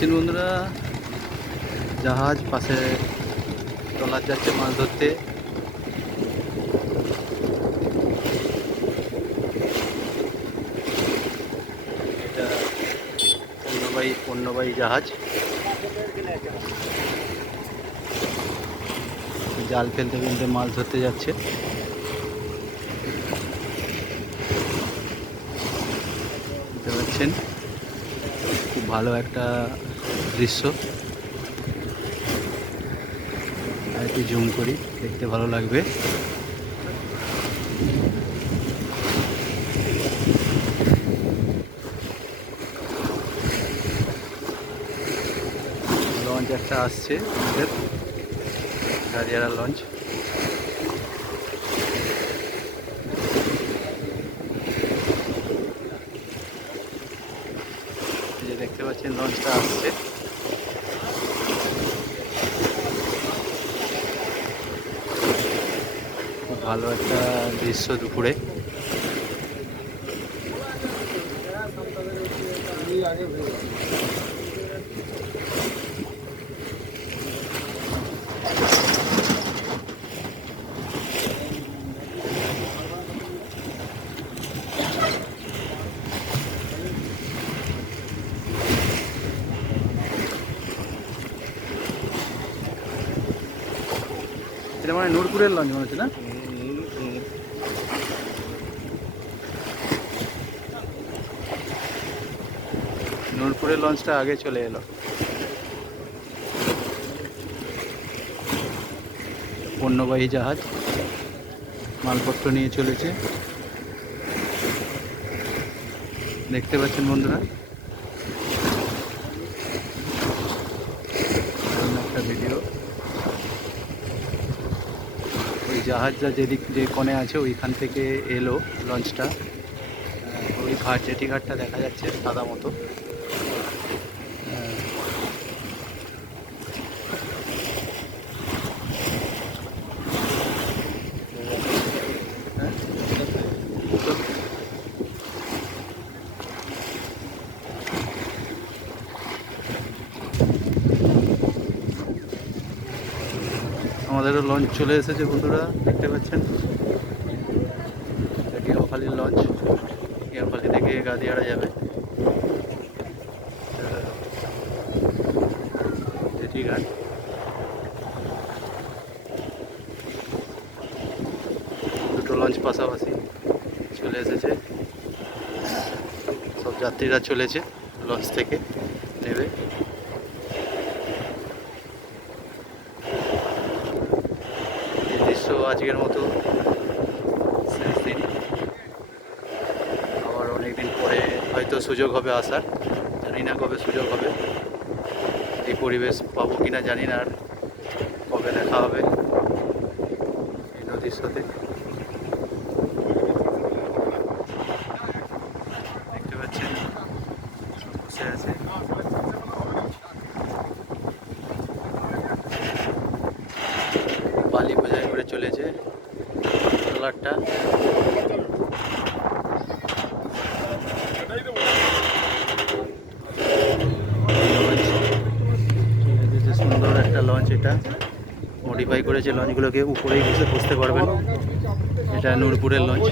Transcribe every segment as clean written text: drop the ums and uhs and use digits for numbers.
পাচ্ছেন বন্ধুরা, জাহাজ পাশে ট্রলার যাচ্ছে মাছ ধরতে। এটা পণ্যবাহী জাহাজ। জাল ফেলতে ফেলতে মাছ ধরতে যাচ্ছে। দেখতে পাচ্ছেন খুব ভালো একটা দৃশ্য। আর একটু জুম করি, দেখতে ভালো লাগবে। লঞ্চ একটা আসছে, আমাদের গাড়িয়ারা লঞ্চ। এই যে দেখতে পাচ্ছেন লঞ্চটা আসছে। খুব ভালো একটা দৃশ্য দুপুরে। এটা মানে নূরপুরের লঞ্চ মনে হচ্ছে না? নূরপুরের লঞ্চটা আগে চলে এলো। পণ্যবাহী জাহাজ মালপত্র নিয়ে চলেছে, দেখতে পাচ্ছেন বন্ধুরা। একটা ভিডিও। ওই জাহাজটা যে কোণে আছে ওইখান থেকে এলো লঞ্চটা। ওই ঘাট, জেটি ঘাটটা দেখা যাচ্ছে সাদা মতো। আমাদেরও লঞ্চ চলে এসেছে বন্ধুরা, দেখতে পাচ্ছেন। গেওখালির লঞ্চ, গেওখালি থেকে গাদিয়াড়া যাবে। জেটি ঘাট। দুটো লঞ্চ পাশাপাশি চলে এসেছে। সব যাত্রীরা চলেছে লঞ্চ থেকে নেবে। এই দৃশ্য আজকের মতো শেষ দিন। আবার অনেকদিন পরে হয়তো সুযোগ হবে আসার, জানি না কবে সুযোগ হবে। এই পরিবেশ পাবো কিনা জানি না, আর কবে দেখা হবে এই নদীর সাথে। দেখতে পাচ্ছেন বসে আছে। বালি বোঝাই করে চলেছে ট্রলারটা। সুন্দর একটা লঞ্চ, এটা মডিফাই করেছে লঞ্চগুলোকে, উপরেই বসতে পারবেন। এটা নূরপুরের লঞ্চ,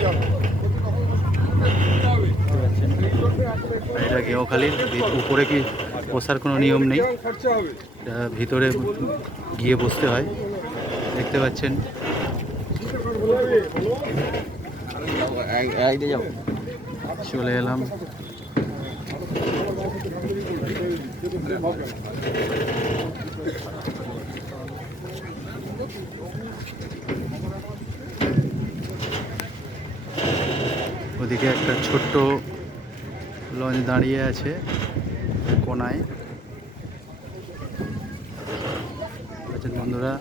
এটা গেওখালির। উপরে কি বসার কোনো নিয়ম নেই, এটা ভিতরে গিয়ে বসতে হয়। দেখতে পাচ্ছেন। চলে এলাম। ওদিকে একটা ছোট্ট লঞ্চ দাঁড়িয়ে আছে কোনায়। বন্ধুরা,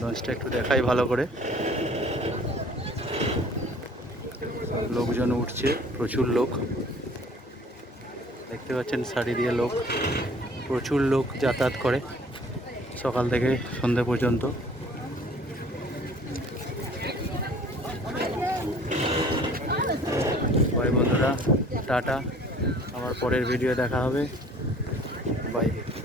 লঞ্চটা একটু দেখাই ভালো করে। লোকজন উঠছে, প্রচুর লোক দেখতে পাচ্ছেন। শাড়ি দিয়ে লোক, প্রচুর লোক যাতায়াত করে সকাল থেকে সন্ধ্যে পর্যন্ত। বাই বন্ধুরা, টাটা। আবার পরের ভিডিও দেখা হবে। বাইরে।